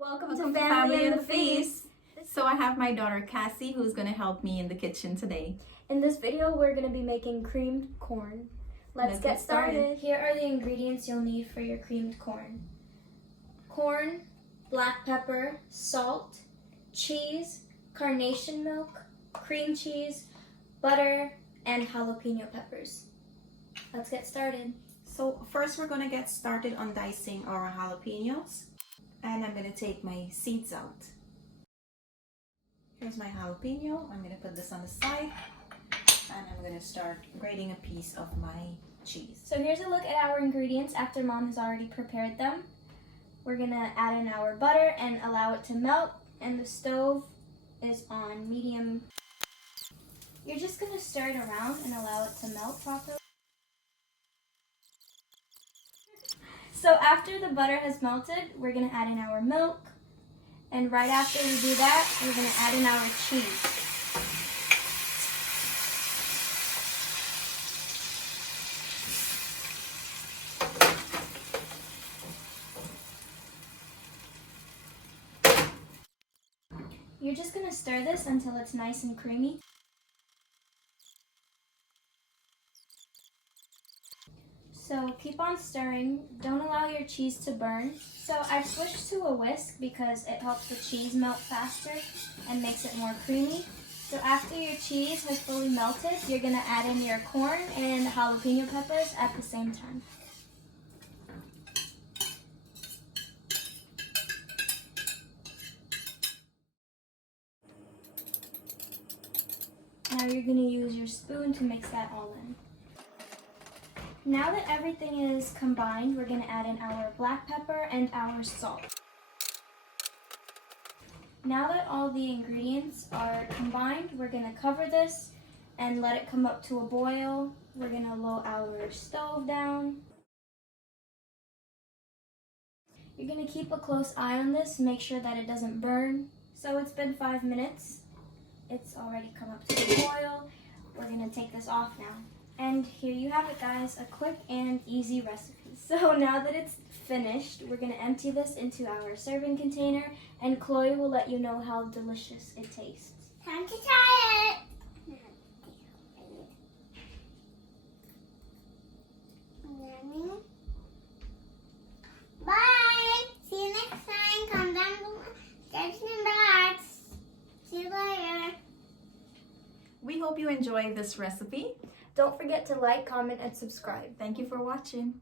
Welcome to Family and the Feast. So I have my daughter Cassie who's going to help me in the kitchen today. In this video, we're going to be making creamed corn. Let's get started. Here are the ingredients you'll need for your creamed corn. Corn, black pepper, salt, cheese, carnation milk, cream cheese, butter, and jalapeno peppers. Let's get started. So first we're going to get started on dicing our jalapenos. And I'm going to take my seeds out. Here's my jalapeno. I'm going to put this on the side. And I'm going to start grating a piece of my cheese. So here's a look at our ingredients after Mom has already prepared them. We're going to add in our butter and allow it to melt. And the stove is on medium. You're just going to stir it around and allow it to melt properly. So after the butter has melted, we're going to add in our milk. And right after we do that, we're going to add in our cheese. You're just going to stir this until it's nice and creamy. So keep on stirring, don't allow your cheese to burn. So I've switched to a whisk because it helps the cheese melt faster and makes it more creamy. So after your cheese has fully melted, you're going to add in your corn and jalapeno peppers at the same time. Now you're going to use your spoon to mix that all in. Now that everything is combined, we're going to add in our black pepper and our salt. Now that all the ingredients are combined, we're going to cover this and let it come up to a boil. We're going to lower our stove down. You're going to keep a close eye on this, make sure that it doesn't burn. So it's been 5 minutes. It's already come up to a boil. We're going to take this off now. And here you have it, guys, a quick and easy recipe. So now that it's finished, we're going to empty this into our serving container, and Chloe will let you know how delicious it tastes. Time to try it! Yummy. Bye! See you next time. Comment down below. Description box. See you later. We hope you enjoy this recipe. Don't forget to like, comment, and subscribe. Thank you for watching.